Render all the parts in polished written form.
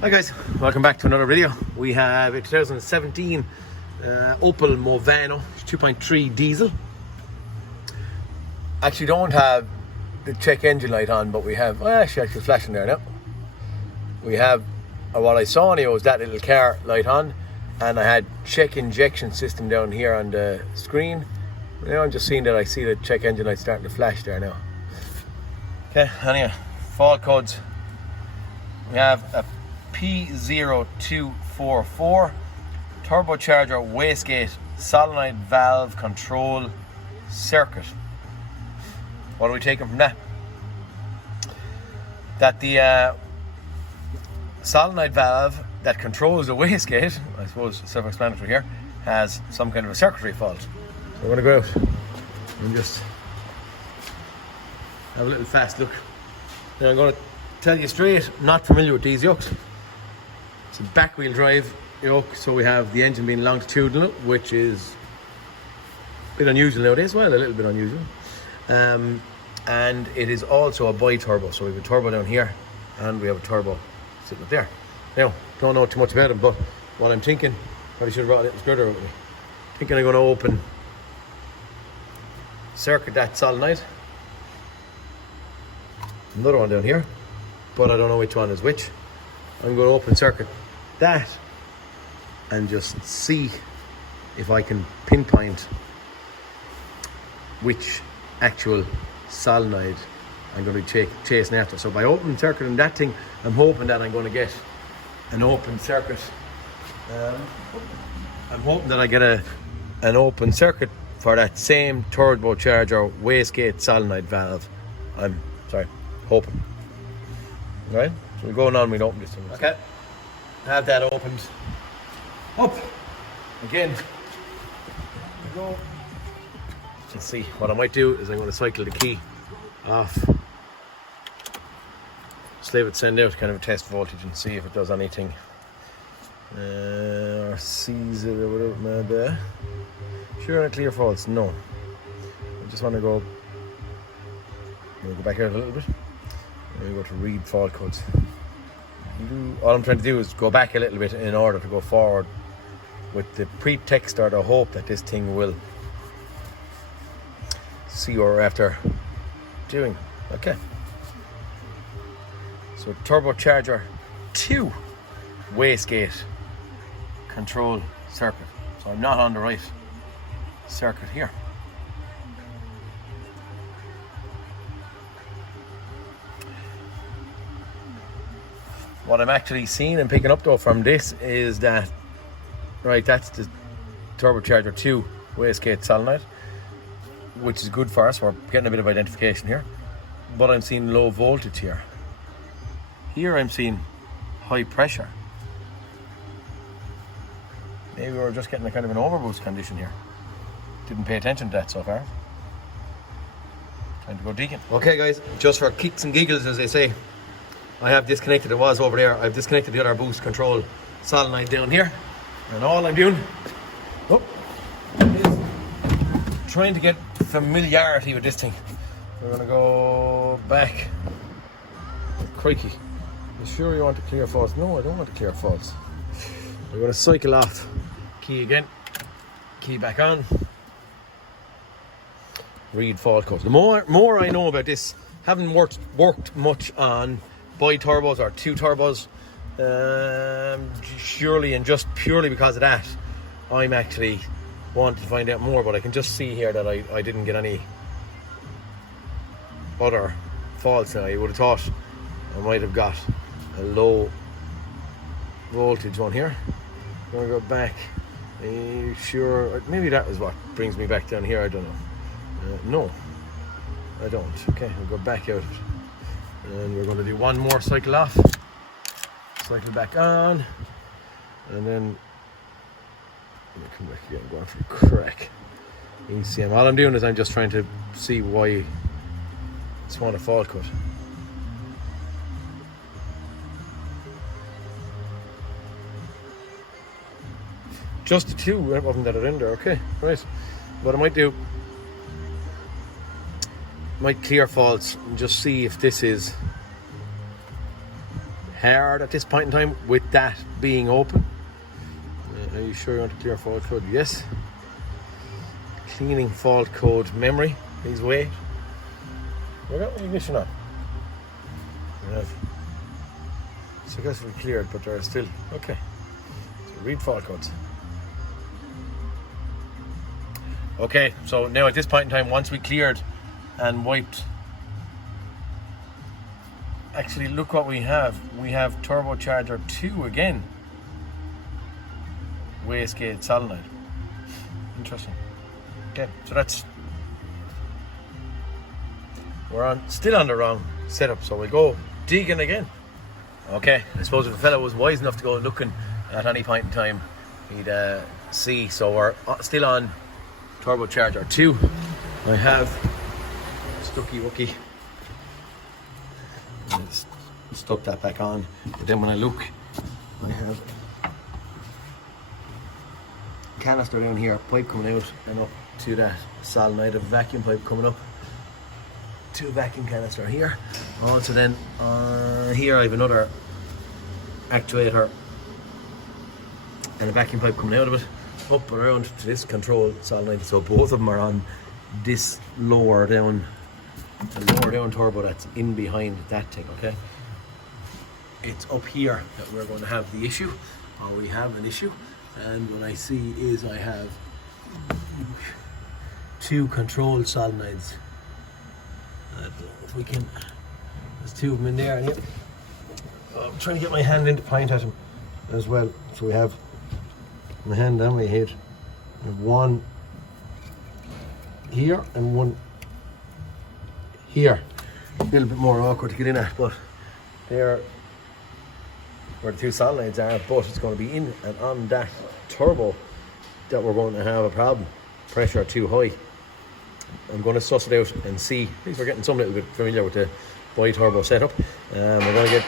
Hi guys, welcome back to another video. We have a 2017 Opel Movano 2.3 diesel. Actually don't have the check engine light on, but we have, well, actually flashing there now. We have, what I saw anyway was that little car light on, and I had check injection system down here on the screen. Now I'm just seeing that I see the check engine light starting to flash there now. Okay, anyway, fault codes. We have a P0244 turbocharger wastegate solenoid valve control circuit. What are we taking from that? That the solenoid valve that controls the wastegate, I suppose self-explanatory here, has some kind of a circuitry fault. So we're going to go out and just have a little fast look. Now I'm going to tell you straight, not familiar with these yokes. It's a back wheel drive yoke, so we have the engine being longitudinal, which is a bit unusual nowadays. Well, a little bit unusual. And it is also a bi-turbo, so we have a turbo down here and we have a turbo sitting up there. Now, don't know too much about them, but what I'm thinking, probably should have brought a little screwdriver with me. Thinking I'm going to open circuit that solenoid. Another one down here, but I don't know which one is which. I'm going to open circuit that and just see if I can pinpoint which actual solenoid I'm going to be chasing after. So by opening circuit and that thing, I'm hoping that I'm going to get an open circuit. I'm hoping that I get an open circuit for that same turbocharger wastegate solenoid valve. I'm hoping. Right? So we're going on, we'll open this thing. Okay. Have that opened up. Again. Go. Let's see. What I might do is I'm going to cycle the key off. Just leave it send out kind of a test voltage and see if it does anything. Or sees it or whatever, maybe. Sure, on clear faults? No. I just want to go. We'll go back out a little bit. We go to read fault codes. All I'm trying to do is go back a little bit in order to go forward with the pretext or the hope that this thing will see what we're after doing. Okay. So turbocharger 2 wastegate control circuit. So I'm not on the right circuit here. What I'm actually seeing and picking up though from this is that, right, that's the turbocharger 2 wastegate solenoid, which is good for us. We're getting a bit of identification here. But I'm seeing low voltage here. Here I'm seeing high pressure. Maybe we're just getting a kind of an overboost condition here. Didn't pay attention to that so far. Trying to go deacon. Okay guys, just for kicks and giggles as they say, I have disconnected, it was over there, I've disconnected the other boost control solenoid down here. And all I'm doing is trying to get familiarity with this thing. We're going to go back. Crikey. You sure you want to clear faults? No, I don't want to clear faults. We're going to cycle off. Key again. Key back on. Read fault codes. The more I know about this, haven't worked much on bi-turbos or 2 turbos, surely and just purely because of that, I'm actually wanting to find out more. But I can just see here that I didn't get any other faults. Now I would have thought I might have got a low voltage one here. I'm going to go back. Are you sure? Maybe that was what brings me back down here, I don't know. No, I don't. Okay, we'll go back out of it. And we're going to do one more cycle off, cycle back on, and then come back again, going for a crack. ECM. All I'm doing is I'm just trying to see why it's on a fault cut. Just the 2 of them that are in there. Okay, right. What I might do, might clear faults and just see if this is hard at this point in time with that being open. Are you sure you want to clear fault code? Yes. Cleaning fault code memory. Please wait. We got the ignition on. We have successfully cleared, but there are still okay. So read fault codes. Okay, so now at this point in time, once we cleared and wiped, actually look what we have. We have turbocharger 2 again. Wastegate solenoid. Interesting. Okay, so we're still on the wrong setup, so we go digging again. Okay, I suppose if a fella was wise enough to go looking at any point in time, he'd see. So we're still on turbocharger 2. I have Stucky Wookie. Stuck that back on, but then when I look, I have canister down here, pipe coming out and up to that solenoid, a vacuum pipe coming up to a vacuum canister here. Also then here I have another actuator and a vacuum pipe coming out of it up around to this control solenoid. So both of them are on this lower down turbo that's in behind that thing. Okay, it's up here that we're going to have the issue, or we have an issue. And what I see is I have 2 control solenoids. I don't know if we can, there's 2 of them in there, and here I'm trying to get my hand in to point at them as well. So we have my hand on my head. We have one here and one here. A little bit more awkward to get in at, but they're where the 2 solenoids are, but it's going to be in and on that turbo that we're going to have a problem. Pressure too high. I'm going to suss it out and see. At least we're getting some little bit familiar with the bi-turbo setup. We're going to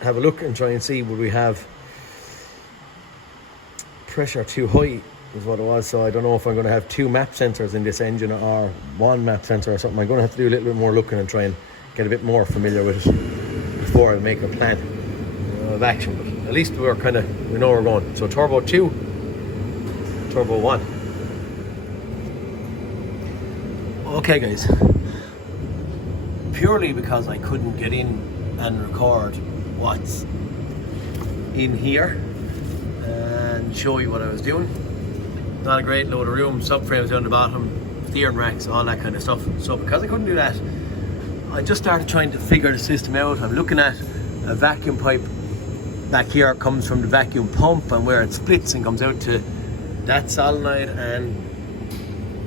have a look and try and see would we have pressure too high is what it was. So I don't know if I'm going to have 2 map sensors in this engine or 1 map sensor or something. I'm going to have to do a little bit more looking and try and get a bit more familiar with it before I make a plan of action. But at least we know where we're going. So turbo 2, turbo 1. Okay guys, purely because I couldn't get in and record what's in here and show you what I was doing. Not a great load of room, subframes down the bottom, steering racks, all that kind of stuff. So because I couldn't do that, I just started trying to figure the system out. I'm looking at a vacuum pipe back here, comes from the vacuum pump, and where it splits and comes out to that solenoid and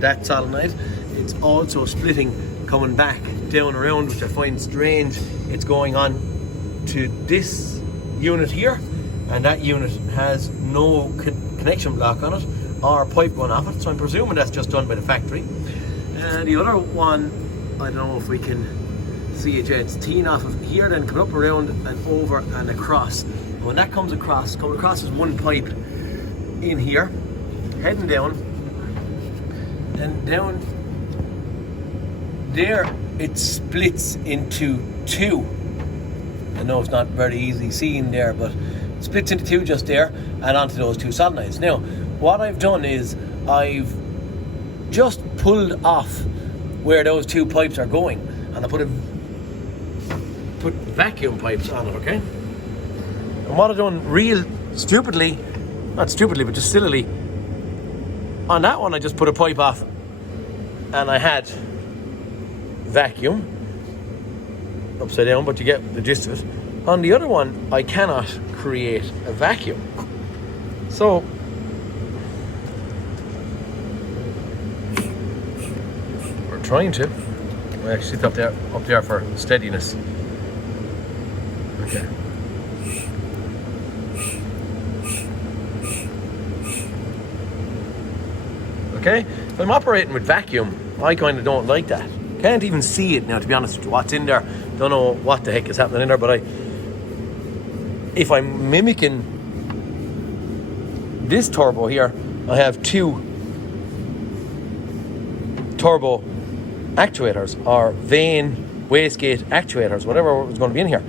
that solenoid. It's also splitting, coming back down around, which I find strange. It's going on to this unit here, and that unit has no connection block on it or pipe going off it, so I'm presuming that's just done by the factory. And the other one, I don't know if we can see it yet, it's teeing off of here, then coming up around and over and across. And when that comes across is one pipe in here, heading down, and down there it splits into 2. I know it's not very easy seeing there, but it splits into 2 just there and onto those 2 solenoids. Now what I've done is I've just pulled off where those 2 pipes are going, and I put vacuum pipes on it, okay? And what I've done real stupidly, not stupidly but just sillily, on that one I just put a pipe off and I had vacuum upside down, but you get the gist of it. On the other one I cannot create a vacuum, so we're trying to. I actually sit up there for steadiness. Okay. Okay, if I'm operating with vacuum, I kind of don't like that. Can't even see it now, to be honest with you, what's in there. Don't know what the heck is happening in there, but if I'm mimicking this turbo here, I have 2 turbo actuators, or vane wastegate actuators, whatever was going to be in here.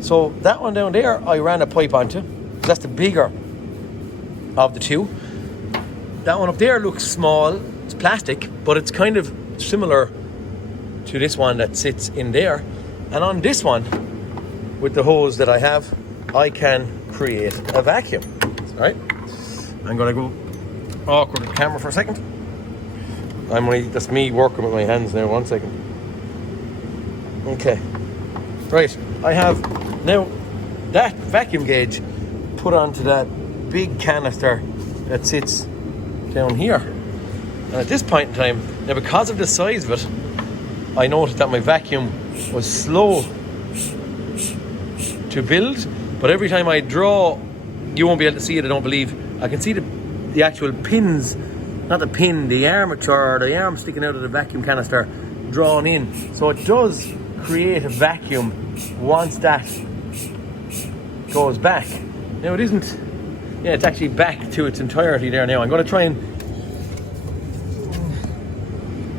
So that one down there, I ran a pipe onto. That's the bigger of the two. That one up there looks small. It's plastic, but it's kind of similar to this one that sits in there. And on this one, with the hose that I have, I can create a vacuum. All right. I'm gonna go awkward with the camera for a second. That's me working with my hands now. 1 second. Okay. Right. I have now that vacuum gauge put onto that big canister that sits down here. And at this point in time, now because of the size of it, I noticed that my vacuum was slow to build, but every time I draw, you won't be able to see it, I don't believe. I can see the actual pins, not the pin, the armature, or the arm sticking out of the vacuum canister drawn in. So it does create a vacuum once that goes back. Now it isn't, yeah, it's actually back to its entirety there now. I'm going to try and,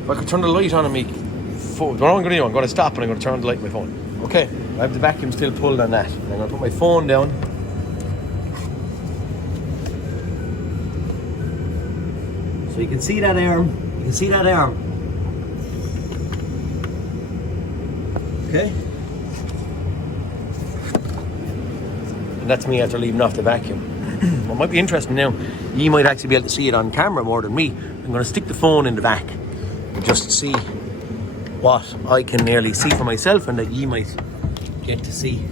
if I could turn the light on me phone, what I'm going to do, I'm going to stop and I'm going to turn on the light on my phone. Okay, I have the vacuum still pulled on that. I'm going to put my phone down. So you can see that arm. You can see that arm. Okay. And that's me after leaving off the vacuum. What might be interesting now, you might actually be able to see it on camera more than me. I'm going to stick the phone in the back and just see what I can nearly see for myself and that you might get to see.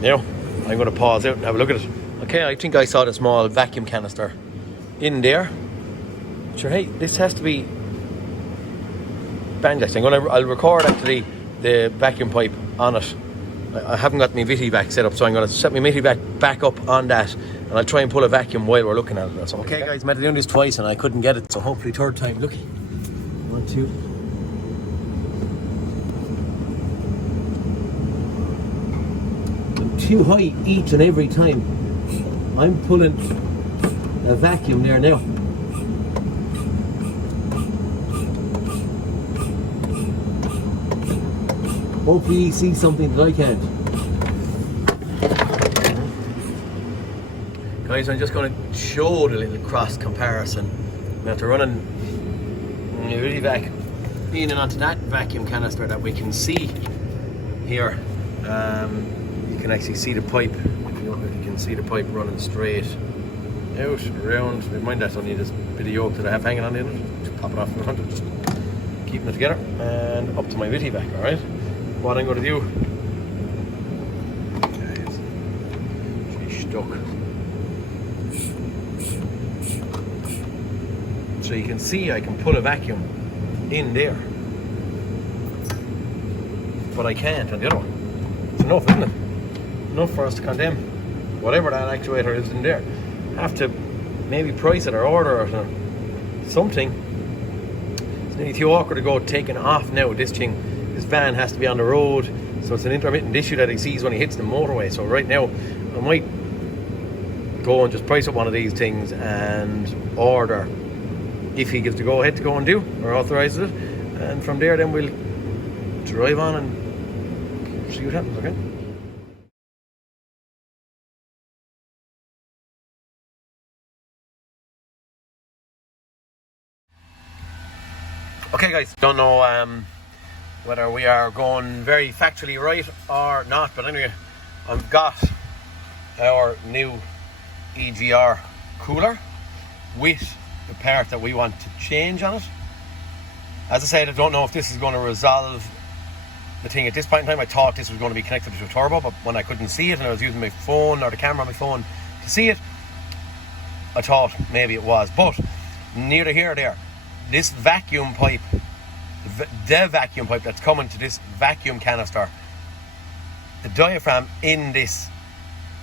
Now, I'm going to pause out and have a look at it. Okay, I think I saw the small vacuum canister in there. Sure, hey, this has to be bandaged. I'll record actually the vacuum pipe on it. I haven't got my Viti vac set up, so I'm going to set my Viti vac back up on that, and I'll try and pull a vacuum while we're looking at it. So, okay, guys, I'm at doing this twice and I couldn't get it, so hopefully third time lucky. 1, 2. I'm too high each and every time. I'm pulling a vacuum there now. Hopefully you see something that I can't. Guys, I'm just going to show the little cross comparison. After running really back in and onto that vacuum canister that we can see here, you can actually see the pipe. If you look, you can see the pipe running straight out, around. Mind that's only this bit of yoke that I have hanging on in it. Just pop it off in the front, just keeping it together, and up to my Viti vac. All right. What I'm going to do, she's stuck. So you can see I can put a vacuum in there, but I can't on the other one. It's enough, isn't it? Enough for us to condemn whatever that actuator is in there. Have to maybe price it or order it or something. It's nearly too awkward to go taking off now. This van has to be on the road, so it's an intermittent issue that he sees when he hits the motorway. So right now I might go and just price up one of these things and order, if he gives the go ahead to go and do or authorizes it, and from there then we'll drive on and see what happens. Okay. Okay, guys, don't know whether we are going very factually right or not, but anyway, I've got our new EGR cooler with the part that we want to change on it. As I said, I don't know if this is going to resolve the thing. At this point in time, I thought this was going to be connected to a turbo, but when I couldn't see it and I was using my phone or the camera on my phone to see it, I thought maybe it was. But neither here or there. This vacuum pipe, the vacuum pipe that's coming to this vacuum canister, the diaphragm in this,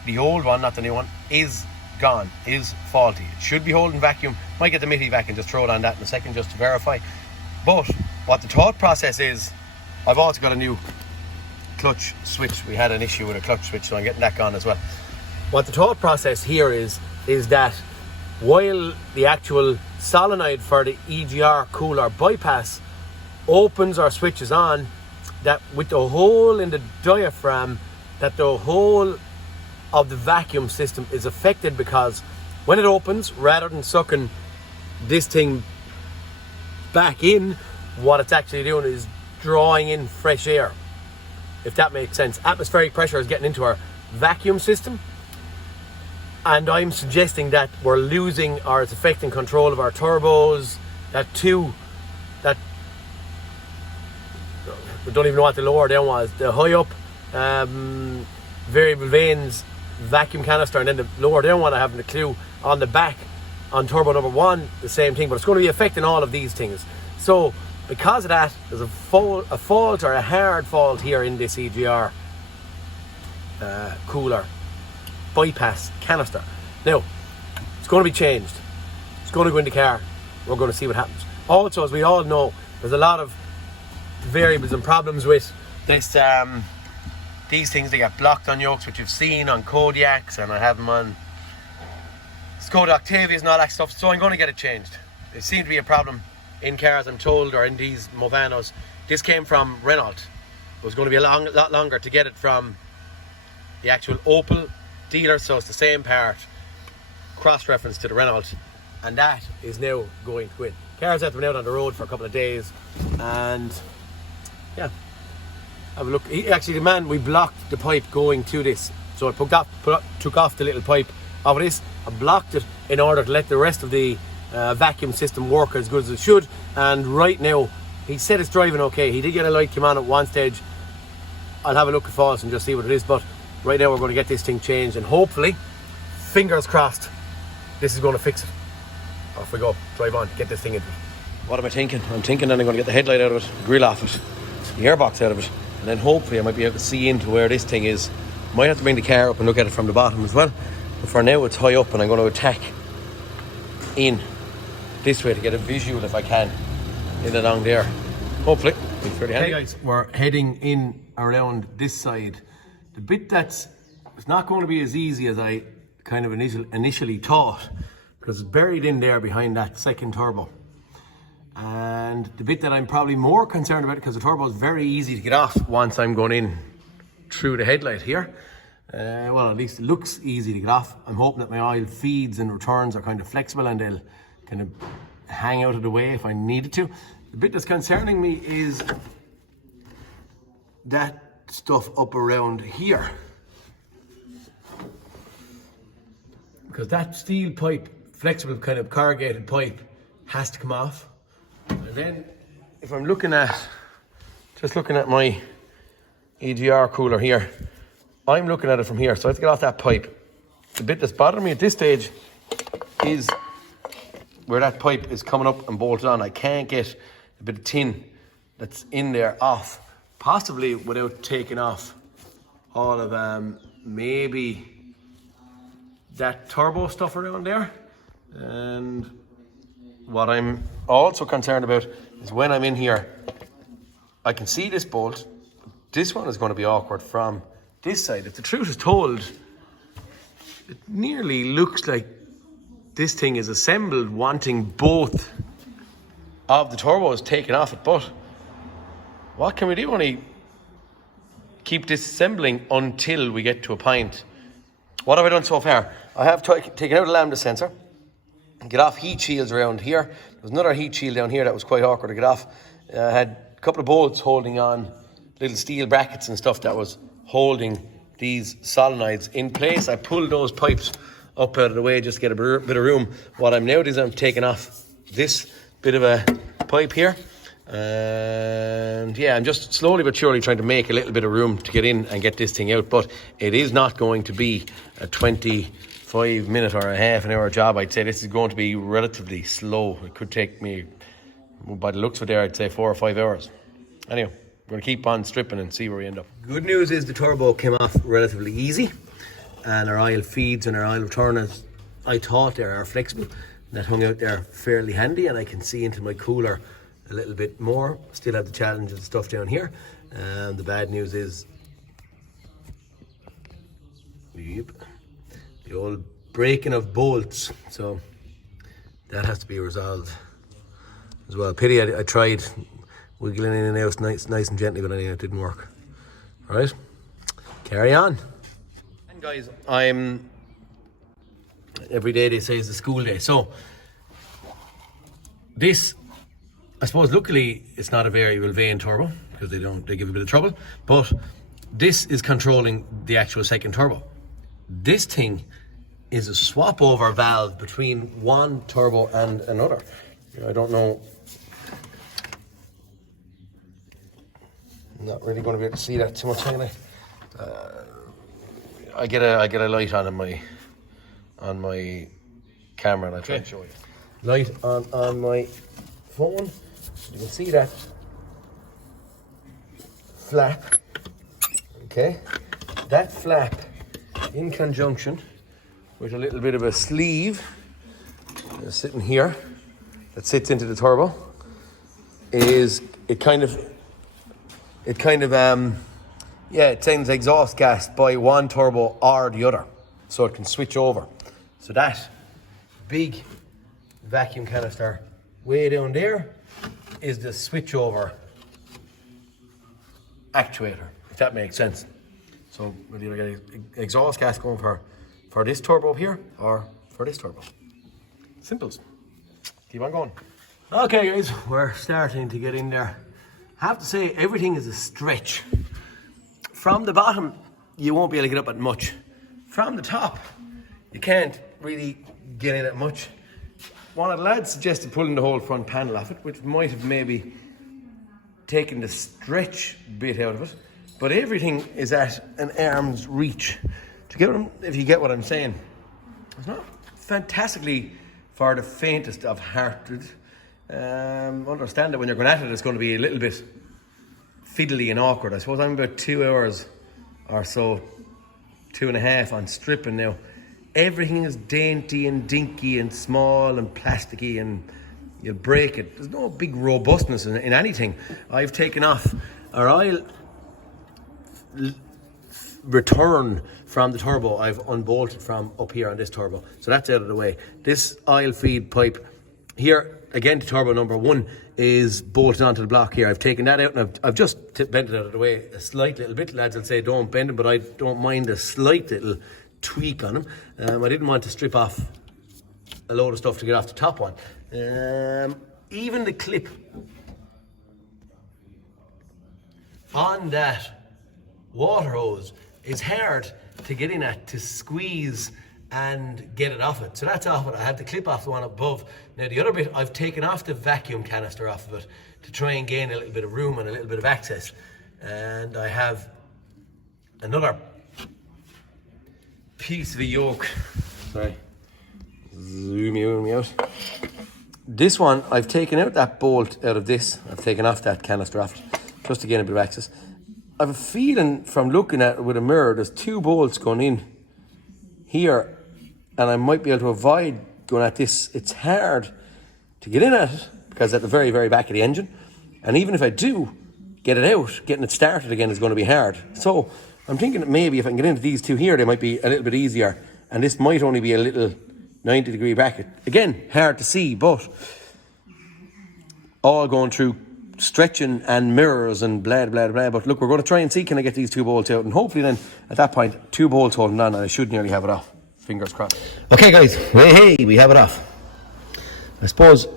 the old one, not the new one, is gone, is faulty. It should be holding vacuum. Might get the Viti vac and just throw it on that in a second just to verify. But what the thought process is, I've also got a new clutch switch. We had an issue with a clutch switch, so I'm getting that gone as well. what the thought process here is that while the actual solenoid for the EGR cooler bypass opens or switches on, that with the hole in the diaphragm, that the whole of the vacuum system is affected, because when it opens, rather than sucking this thing back in, what it's actually doing is drawing in fresh air, if that makes sense. Atmospheric pressure is getting into our vacuum system, and I'm suggesting that we're losing, or it's affecting control of our turbos, that we don't even know what the lower down was, the high up variable vanes vacuum canister, and then the lower down one I haven't a clue. On the back on turbo number 1, the same thing, but it's going to be affecting all of these things. So because of that, there's a fault or a hard fault here in this EGR cooler bypass canister. Now it's going to be changed, it's going to go in the car, we're going to see what happens. Also, as we all know, there's a lot of variables and problems with this these things. They get blocked on yokes, which you've seen on Kodiaks, and I have them on Skoda Octavias and all that stuff. So I'm going to get it changed. It seemed to be a problem in cars, I'm told, or in these Movanos. This came from Renault. It was going to be a lot longer to get it from the actual Opel dealer, so it's the same part, cross-reference to the Renault, and that is now going to go in. Cars have been out on the road for a couple of days, and yeah, have a look. Actually, the man, we blocked the pipe going to this, so I took off the little pipe of this, I blocked it in order to let the rest of the vacuum system work as good as it should. And right now, he said it's driving okay. He did get a light come on at one stage. I'll have a look at false and just see what it is, but right now we're going to get this thing changed, and hopefully, fingers crossed, this is going to fix it. Off we go, drive on, get this thing into it. What am I thinking? I'm thinking that I'm going to get the headlight out of it, grill off it, the airbox out of it, and then hopefully I might be able to see into where this thing is. Might have to bring the car up and look at it from the bottom as well, but for now it's high up, and I'm going to attack in this way to get a visual, if I can, in along there. Hopefully it's pretty handy. Hey guys, we're heading in around this side. The bit it's not going to be as easy as I kind of initially thought, because it's buried in there behind that second turbo. And the bit that I'm probably more concerned about, because the turbo is very easy to get off once I'm going in through the headlight here. Well, at least it looks easy to get off. I'm hoping that my oil feeds and returns are kind of flexible, and they'll kind of hang out of the way if I needed to. The bit that's concerning me is that stuff up around here, because that steel pipe, flexible kind of corrugated pipe, has to come off. And then if I'm looking at my EGR cooler here, I'm looking at it from here, so I have to get off that pipe. The bit that's bothering me at this stage is where that pipe is coming up and bolted on. I can't get a bit of tin that's in there off, possibly without taking off all of maybe that turbo stuff around there. And what I'm also concerned about is when I'm in here, I can see this bolt. This one is going to be awkward from this side. If the truth is told, it nearly looks like this thing is assembled wanting both of the turbos taken off it, but what can we do? Only keep disassembling until we get to a point. What have I done so far? I have taken out a lambda sensor, get off heat shields around here. There's another heat shield down here that was quite awkward to get off. I had a couple of bolts holding on little steel brackets and stuff that was holding these solenoids in place. I pulled those pipes up out of the way just to get a bit of room. What I'm now doing is I'm taking off this bit of a pipe here, and yeah, I'm just slowly but surely trying to make a little bit of room to get in and get this thing out. But it is not going to be a 25-minute or a half an hour job. I'd say this is going to be relatively slow. It could take me, by the looks of it there, I'd say 4 or 5 hours. Anyway, we're going to keep on stripping and see where we end up. Good news is the turbo came off relatively easy, and our oil feeds and our oil returners, I thought they are flexible. That hung out there fairly handy, and I can see into my cooler a little bit more. Still have the challenge of the stuff down here. The bad news is, the old breaking of bolts. So that has to be resolved as well. Pity I tried wiggling in and out nice and gently, but anyway, it didn't work. All right, carry on. And guys, every day they say is a school day. So this, I suppose, luckily it's not a variable vane turbo because they give a bit of trouble. But this is controlling the actual second turbo. This thing is a swap over valve between one turbo and another. I don't know. I'm not really going to be able to see that too much, am I? I get a light on my camera, and I'll try and show you. Light on my phone. You can see that flap. Okay, that flap in conjunction with a little bit of a sleeve sitting here that sits into the turbo is it sends exhaust gas by one turbo or the other, so it can switch over. So that big vacuum canister way down there is the switchover actuator, if that makes sense. So we'll either get exhaust gas going for this turbo here or for this turbo. Simples. Keep on going. Okay guys, we're starting to get in there. I have to say, everything is a stretch. From the bottom, you won't be able to get up at much. From the top, you can't really get in at much. One of the lads suggested pulling the whole front panel off it, which might have maybe taken the stretch bit out of it. But everything is at an arm's reach. If you get what I'm saying. It's not fantastically for the faintest of hearted. Understand that when you're going at it, it's going to be a little bit fiddly and awkward. I suppose I'm about 2 hours or so, 2.5 on stripping now. Everything is dainty and dinky and small and plasticky, and you'll break it. There's no big robustness in anything. I've taken off, or I'll return from the turbo. I've unbolted from up here on this turbo, so that's out of the way. This oil feed pipe here, again, to turbo number 1 is bolted onto the block here. I've taken that out and I've just bent it out of the way a slight little bit. Lads will say don't bend it, but I don't mind a slight little tweak on them. I didn't want to strip off a load of stuff to get off the top one. Even the clip on that water hose is hard to get in at, to squeeze and get it off it. So that's off it. I had to clip off the one above. Now the other bit, I've taken off the vacuum canister off of it to try and gain a little bit of room and a little bit of access. And I have another piece of a yoke. Sorry. Zoom me out. This one, I've taken out that bolt out of this. I've taken off that canister off it, just to gain a bit of access. I have a feeling from looking at it with a mirror, there's 2 bolts going in here, and I might be able to avoid going at this. It's hard to get in at it because at the very, very back of the engine. And even if I do get it out, getting it started again is going to be hard. So I'm thinking that maybe if I can get into these 2 here, they might be a little bit easier. And this might only be a little 90-degree bracket. Again, hard to see, but all going through stretching and mirrors and blah, blah, blah. But look, we're going to try and see, can I get these 2 bolts out? And hopefully then, at that point, 2 bolts holding on, and I should nearly have it off. Fingers crossed. Okay, guys. Hey, we have it off. I suppose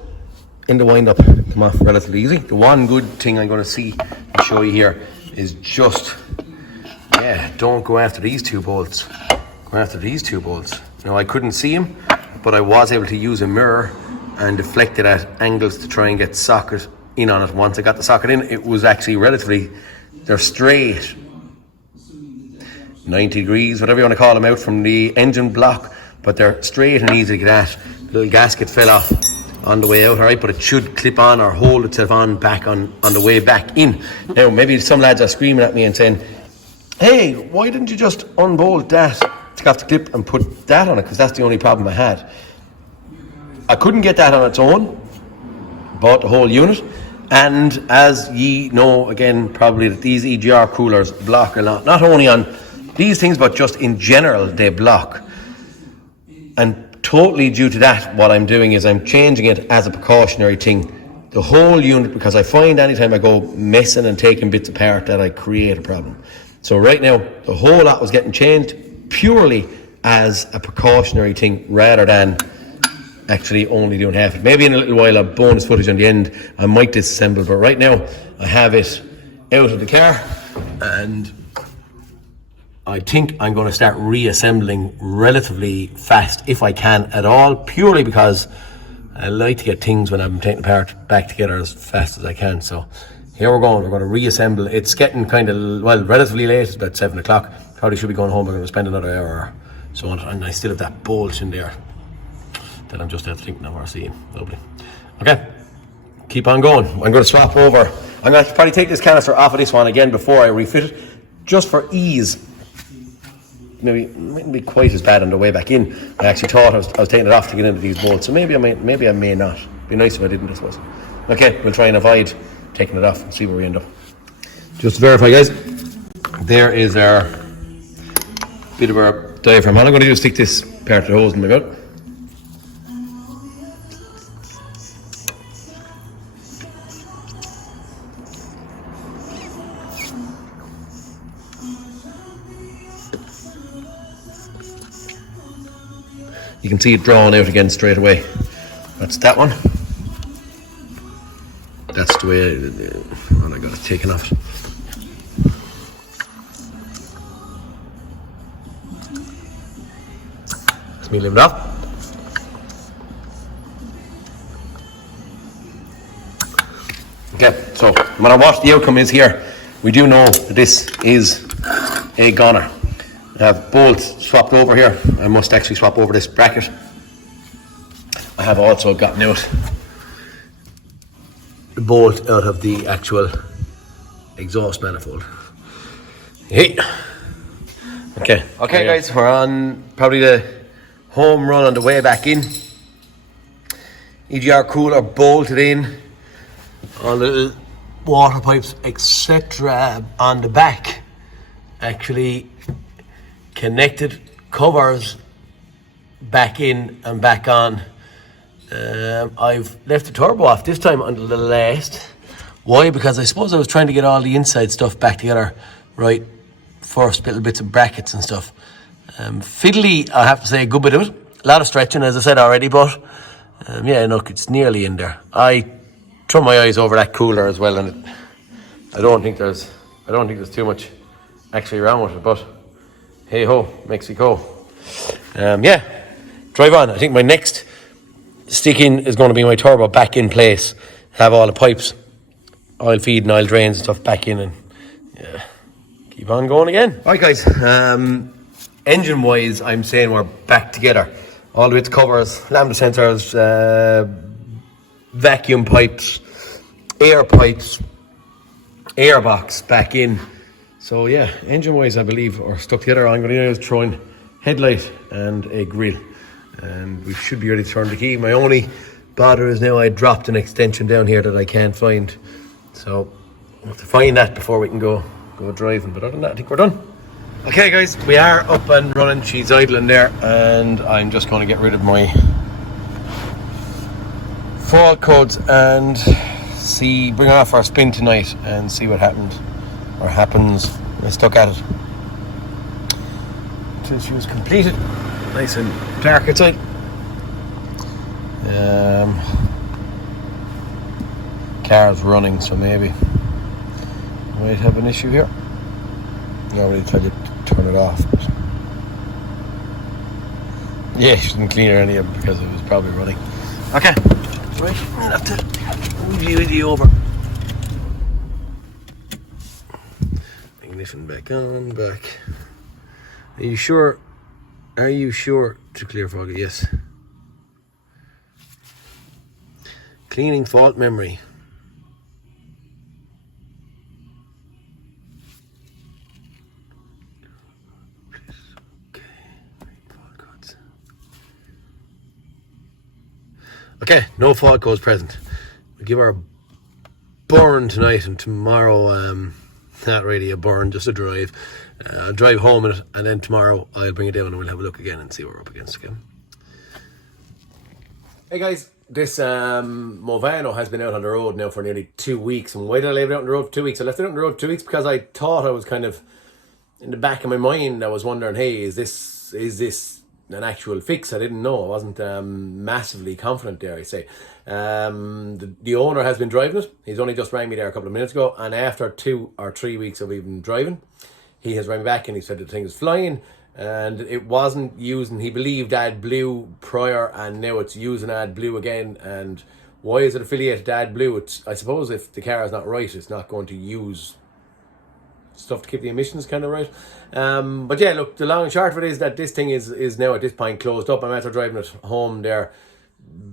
in the wind-up, come off relatively easy. The one good thing I'm going to see and show you here is just, don't go after these 2 bolts. Go after these 2 bolts. Now, I couldn't see them, but I was able to use a mirror and deflect it at angles to try and get socket in on it. Once I got the socket in, it was actually they're straight 90 degrees, whatever you want to call them, out from the engine block, but they're straight and easy to get at. The little gasket fell off on the way out, alright, but it should clip on or hold itself on back on the way back in. Now, maybe some lads are screaming at me and saying, hey, why didn't you just unbolt that, take off the clip and put that on it, because that's the only problem I had. I couldn't get that on its own, bought the whole unit. And as ye know, again, probably that these EGR coolers block a lot, not only on these things, but just in general, they block. And totally due to that, what I'm doing is I'm changing it as a precautionary thing, the whole unit, because I find anytime I go messing and taking bits apart that I create a problem. So right now, the whole lot was getting changed purely as a precautionary thing rather than actually only doing half it. Maybe in a little while, a bonus footage on the end, I might disassemble, but right now I have it out of the car and I think I'm going to start reassembling relatively fast if I can at all, purely because I like to get things when I'm taking apart back together as fast as I can. So here we're going to reassemble. It's getting kind of, well, relatively late. It's about 7 o'clock. Probably should be going home. I'm going to spend another hour or so on, and I still have that bolt in there that I'm just thinking of or seeing. Lovely. Okay, keep on going. I'm going to swap over. I'm going to probably take this canister off of this one again before I refit it, just for ease. Maybe it mightn't be quite as bad on the way back in. I actually thought I was taking it off to get into these bolts, so maybe I may not. It'd be nice if I didn't, I suppose. Okay, we'll try and avoid taking it off and see where we end up. Just to verify, guys, there is our bit of our diaphragm. All I'm going to do is stick this part of the hose in my gut. You can see it drawn out again straight away. That's that one. That's the way I got it taken off. That's me leaving it off. Okay, so no matter what the outcome is here, we do know that this is a goner. I have bolts swapped over here. I must actually swap over this bracket. I have also gotten out the bolt out of the actual exhaust manifold. Hey. Okay, guys, we're on probably the home run on the way back in. EGR cooler bolted in, all the little water pipes, etc. on the back. Actually connected, covers back in and back on. I've left the turbo off this time until the last. Why? Because I suppose I was trying to get all the inside stuff back together right first, little bits of brackets and stuff. Fiddly, I have to say, a good bit of it. A lot of stretching, as I said already, but yeah, look, it's nearly in there. I throw my eyes over that cooler as well, and I don't think there's too much actually around with it, but hey ho, Mexico. Yeah, drive on. I think my next sticking is going to be my turbo back in place. Have all the pipes, oil feed and oil drains and stuff back in, and yeah, keep on going again. All right, guys. Engine wise, I'm saying we're back together. All the bits, covers, lambda sensors, vacuum pipes, air pipes, airbox back in. So yeah, engine wise, I believe we're stuck together. I'm going to do is throw in headlight and a grille, and we should be ready to turn the key. My only bother is now I dropped an extension down here that I can't find, so we'll have to find that before we can go driving. But other than that, I think we're done. Okay, guys, we are up and running. She's idling there, and I'm just going to get rid of my fault codes and bring her off for a spin tonight and see what happens. I stuck at it until she was completed. Nice and dark outside. Car's running, so maybe might have an issue here. I already tried to turn it off, but yeah, she didn't clean her any of it because it was probably running. Okay, right, I'll have to move the UD over. Ignition back on, back. Are you sure to clear fog it? Yes. Cleaning fault memory. Okay, no fault codes present. We'll give her a burn tonight, and tomorrow, not really a burn, just a drive. I'll drive home in it, and then tomorrow I'll bring it down and we'll have a look again and see what we're up against again. Hey guys, this Movano has been out on the road now for nearly 2 weeks. And why did I leave it out on the road for 2 weeks? I left it out on the road for 2 weeks because I thought I was kind of, in the back of my mind, I was wondering, hey, is this an actual fix? I didn't know. I wasn't massively confident there, I say. The owner has been driving it. He's only just rang me there a couple of minutes ago. And after 2 or 3 weeks of even driving, he has rang me back and he said the thing is flying. And it wasn't using, he believed AdBlue prior, and now it's using AdBlue again. And why is it affiliated to AdBlue? It's, I suppose if the car is not right, it's not going to use stuff to keep the emissions kind of right. But yeah, look, the long and short of it is that this thing is now at this point closed up. I'm after driving it home there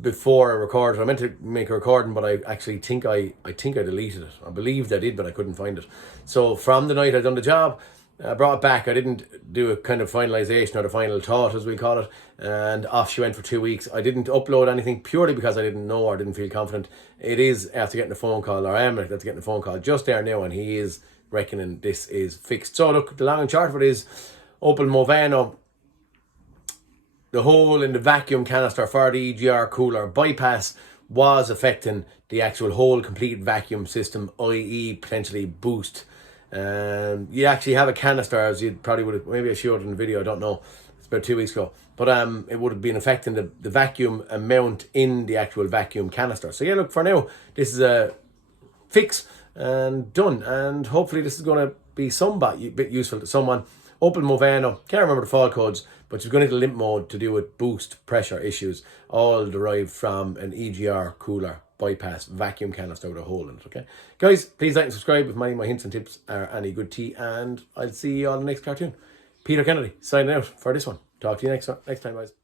before I recorded. I meant to make a recording, but I actually think I deleted it. I believed I did, but I couldn't find it. So from the night I done the job, I brought it back. I didn't do a kind of finalisation or the final thought, as we call it, and off she went for 2 weeks. I didn't upload anything purely because I didn't know or didn't feel confident. It is after getting a phone call, or I am after getting a phone call just there now, and he is reckoning this is fixed. So look, the long and short of it is Opel Movano, the hole in the vacuum canister for the EGR cooler bypass was affecting the actual whole complete vacuum system, i.e. potentially boost. You actually have a canister, as you probably would have, maybe I showed it in the video, I don't know, it's about 2 weeks ago, but it would have been affecting the vacuum amount in the actual vacuum canister. So yeah, look, for now this is a fix and done, and hopefully this is going to be some bit useful to someone. Opel Movano, can't remember the fault codes, but you're going to need a limp mode to do with boost pressure issues, all derived from an EGR cooler bypass vacuum canister with a hole in it. Okay, guys, please like and subscribe if any of my hints and tips are any good tea, and I'll see you on the next cartoon. Peter Kennedy signing out for this one. Talk to you next time, guys.